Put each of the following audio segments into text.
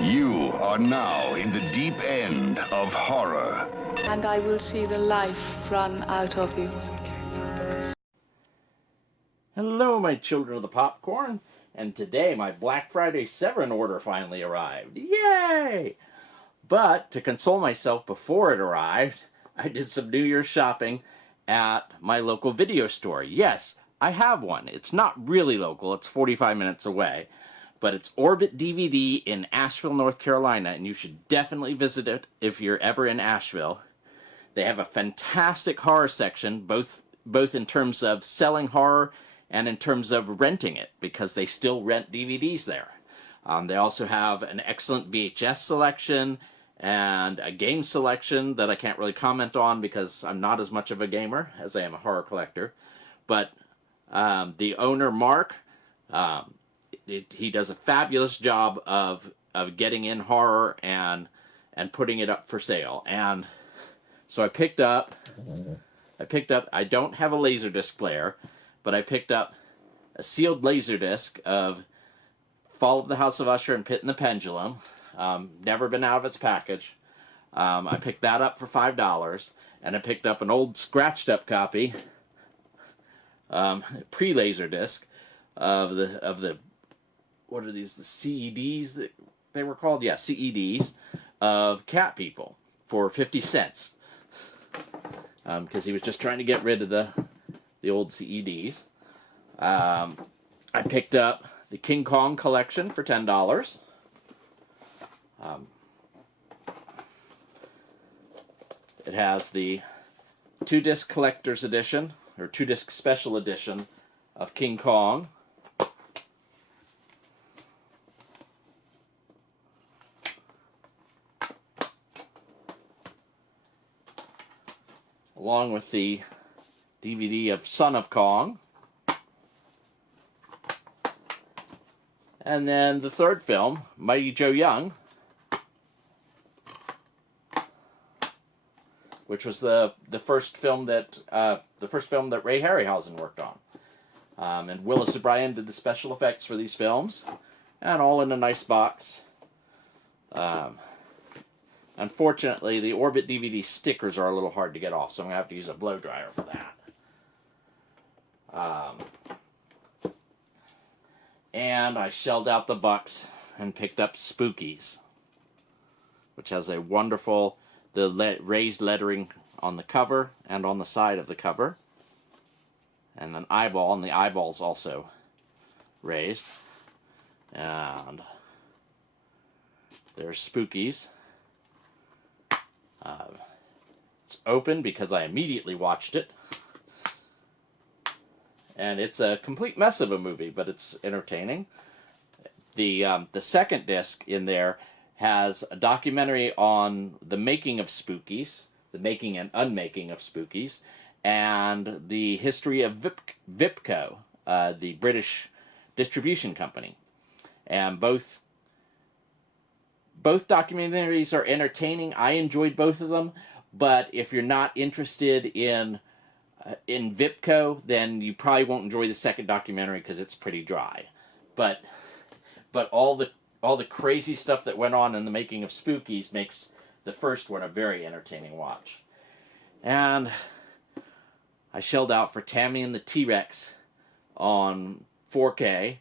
You are now in the deep end of horror. And I will see the life run out of you. Hello, my children of the popcorn, and today my Black Friday Severin order finally arrived. Yay! But to console myself before it arrived, I did some New Year's shopping at my local video store. Yes, I have one. It's not really local, it's 45 minutes away, but it's Orbit DVD in Asheville, North Carolina, and you should definitely visit it if you're ever in Asheville. They have a fantastic horror section, both in terms of selling horror and in terms of renting it, because they still rent DVDs there. They also have an excellent VHS selection and a game selection that I can't really comment on because I'm not as much of a gamer as I am a horror collector. But the owner, Marc, he does a fabulous job of getting in horror and putting it up for sale. And so I picked up, I don't have a Laserdisc player, but I picked up a sealed Laserdisc of Fall of the House of Usher and Pit and the Pendulum. Never been out of its package. I picked that up for $5, and I picked up an old scratched up copy, pre-Laserdisc, of the what are these, the CEDs that they were called? Yeah, CEDs of Cat People for 50 cents. Because he was just trying to get rid of the old CEDs. I picked up the King Kong collection for $10. It has the 2-disc collector's edition, or 2-disc special edition of King Kong. Along with the DVD of Son of Kong. And then the third film, Mighty Joe Young, which was the first film that Ray Harryhausen worked on. And Willis O'Brien did the special effects for these films, and all in a nice box. Unfortunately, the Orbit DVD stickers are a little hard to get off, so I'm going to have to use a blow dryer for that. And I shelled out the bucks and picked up Spookies, which has a wonderful, raised lettering on the cover and on the side of the cover. And an eyeball, and the eyeball's also raised. And there's Spookies. It's open because I immediately watched it. And it's a complete mess of a movie, but it's entertaining. The second disc in there has a documentary on the making of Spookies, the making and unmaking of Spookies, and the history of Vipco, the British distribution company. And both documentaries are entertaining. I enjoyed both of them, but if you're not interested in Vipco, then you probably won't enjoy the second documentary because it's pretty dry. But all the crazy stuff that went on in the making of Spookies makes the first one a very entertaining watch. And I shelled out for Tammy and the T-Rex on 4K,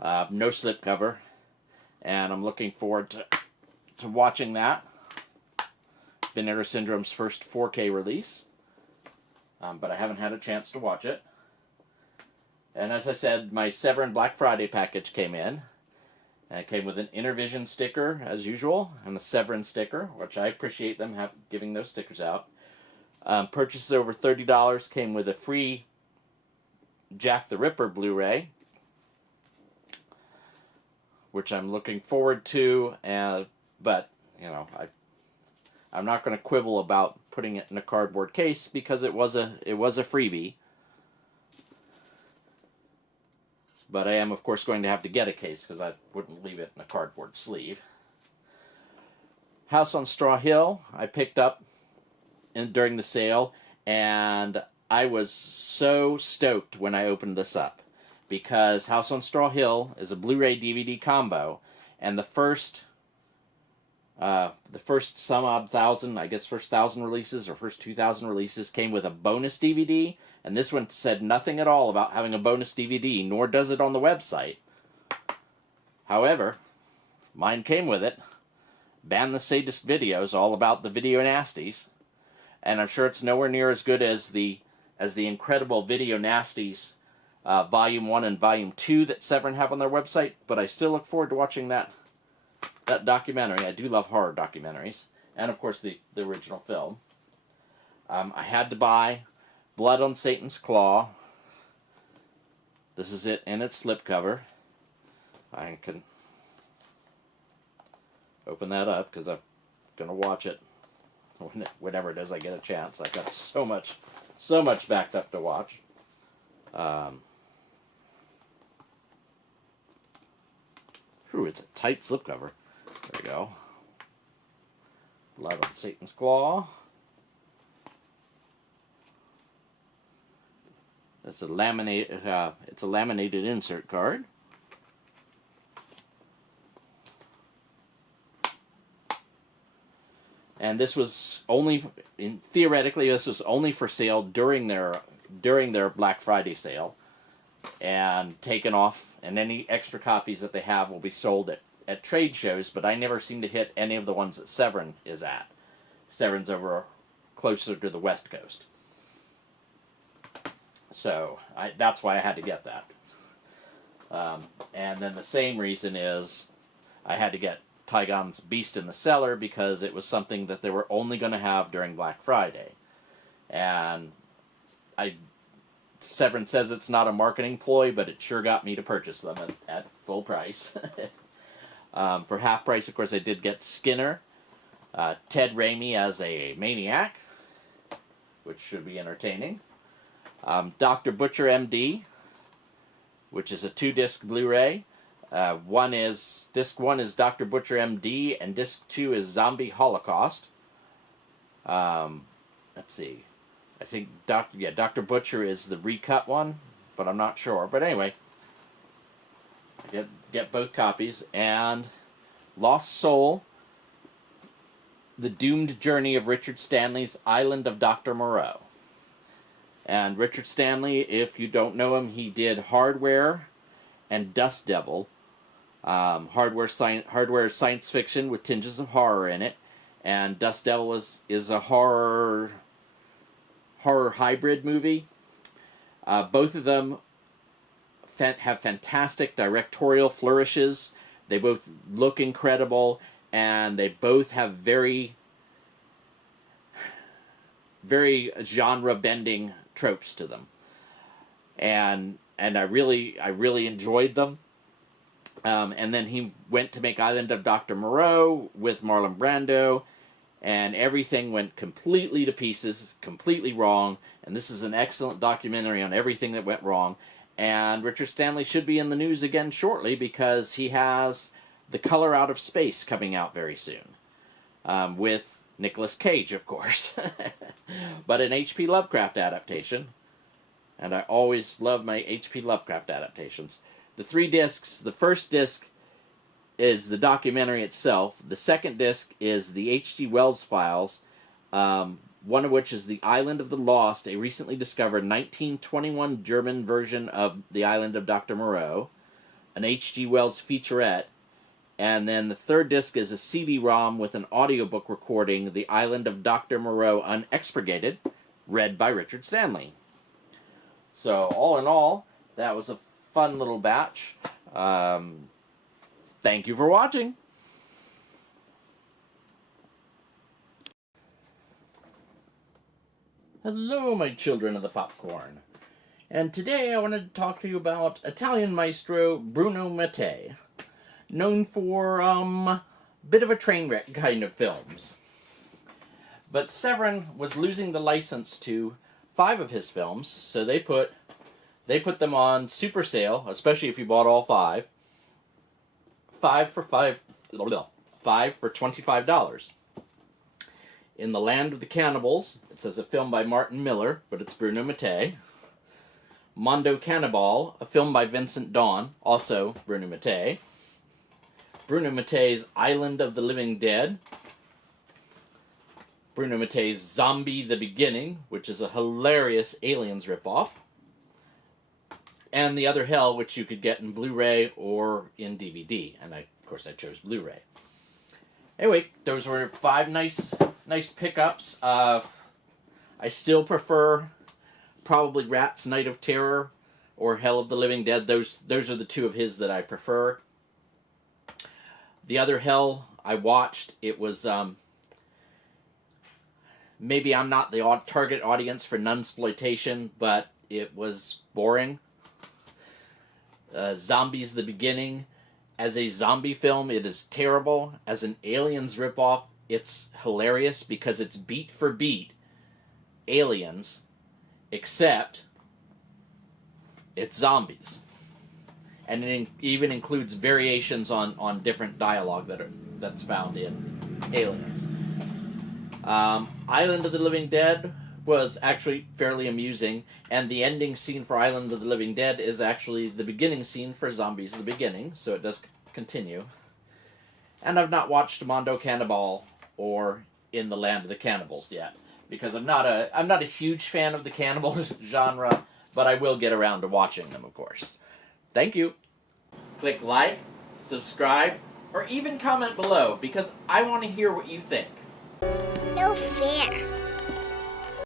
no slipcover, and I'm looking forward to watching that. Vinegar Syndrome's first 4K release. But I haven't had a chance to watch it. And as I said, my Severin Black Friday package came in. And it came with an Intervision sticker, as usual, and a Severin sticker, which I appreciate them giving those stickers out. Purchases over $30 came with a free Jack the Ripper Blu-ray, which I'm looking forward to. But, you know, I'm not going to quibble about putting it in a cardboard case because it was a freebie. But I am, of course, going to have to get a case because I wouldn't leave it in a cardboard sleeve. House on Straw Hill I picked up during the sale, and I was so stoked when I opened this up because House on Straw Hill is a Blu-ray DVD combo, and the first some odd thousand, I guess first 1,000 releases or first 2,000 releases came with a bonus DVD, and this one said nothing at all about having a bonus DVD, nor does it on the website. However, mine came with it. Ban the Sadist videos, all about the video nasties, and I'm sure it's nowhere near as good as the incredible Video Nasties Volume 1 and Volume 2 that Severin have on their website, but I still look forward to watching that documentary. I do love horror documentaries, and of course the original film. I had to buy Blood on Satan's Claw. This is it in its slipcover. I can open that up because I'm going to watch it whenever it is I get a chance. I've got so much backed up to watch. It's a tight slipcover. There we go. Blood on Satan's Claw. It's a laminated insert card. And this was theoretically, this was only for sale during their Black Friday sale, and taken off, and any extra copies that they have will be sold at trade shows, but I never seem to hit any of the ones that Severin is at. Severin's over closer to the West Coast. So, that's why I had to get that. And then the same reason is I had to get Tygon's Beast in the Cellar, because it was something that they were only going to have during Black Friday. And Severin says it's not a marketing ploy, but it sure got me to purchase them at full price. For half price, of course, I did get Skinner, Ted Raimi as a maniac, which should be entertaining. Dr. Butcher MD, which is a 2-disc Blu-ray. Disc 1 is Dr. Butcher MD, and disc 2 is Zombie Holocaust. Let's see. I think Dr. Butcher is the recut one, but I'm not sure. But anyway, I get both copies. And Lost Soul, The Doomed Journey of Richard Stanley's Island of Dr. Moreau. And Richard Stanley, if you don't know him, he did Hardware and Dust Devil. Hardware is science fiction with tinges of horror in it, and Dust Devil is a horror hybrid movie. Both of them have fantastic directorial flourishes. They both look incredible, and they both have very, very genre-bending tropes to them. And I really enjoyed them. And then he went to make Island of Dr. Moreau with Marlon Brando, and everything went completely to pieces, completely wrong, and this is an excellent documentary on everything that went wrong. And Richard Stanley should be in the news again shortly, because he has The Color Out of Space coming out very soon, with Nicolas Cage, of course, but an H.P. Lovecraft adaptation, and I always love my H.P. Lovecraft adaptations. The 3 discs, the first disc is the documentary itself. The second disc is the H.G. Wells files, one of which is The Island of the Lost, a recently discovered 1921 German version of The Island of Dr. Moreau, an H.G. Wells featurette, and then the third disc is a CD-ROM with an audiobook recording, The Island of Dr. Moreau Unexpurgated, read by Richard Stanley. So, all in all, that was a fun little batch. Thank you for watching. Hello, my children of the popcorn. And today I wanted to talk to you about Italian maestro Bruno Mattei, known for bit of a train wreck kind of films. But Severin was losing the license to 5 of his films, so they put them on super sale, especially if you bought all 5. 5 for $25. In the Land of the Cannibals, it says a film by Martin Miller, but it's Bruno Mattei. Mondo Cannibal, a film by Vincent Dawn, also Bruno Mattei. Bruno Mattei's Island of the Living Dead, Bruno Mattei's Zombie the Beginning, which is a hilarious Aliens ripoff, and The Other Hell, which you could get in Blu-ray or in DVD, and of course I chose Blu-ray. Anyway, those were 5 nice pickups. I still prefer probably Rat's Night of Terror or Hell of the Living Dead. Those are the 2 of his that I prefer. The Other Hell I watched. It was maybe I'm not the target audience for nunsploitation, but it was boring. Zombies the Beginning, as a zombie film, it is terrible. As an Aliens ripoff, it's hilarious because it's beat for beat Aliens, except it's zombies. And it even includes variations on different dialogue that's found in Aliens. Island of the Living Dead was actually fairly amusing, and the ending scene for Island of the Living Dead is actually the beginning scene for Zombies the Beginning, so it does continue. And I've not watched Mondo Cannibal or In the Land of the Cannibals yet, because I'm not a huge fan of the cannibal genre, but I will get around to watching them, of course. Thank you. Click like, subscribe, or even comment below, because I want to hear what you think. No fair.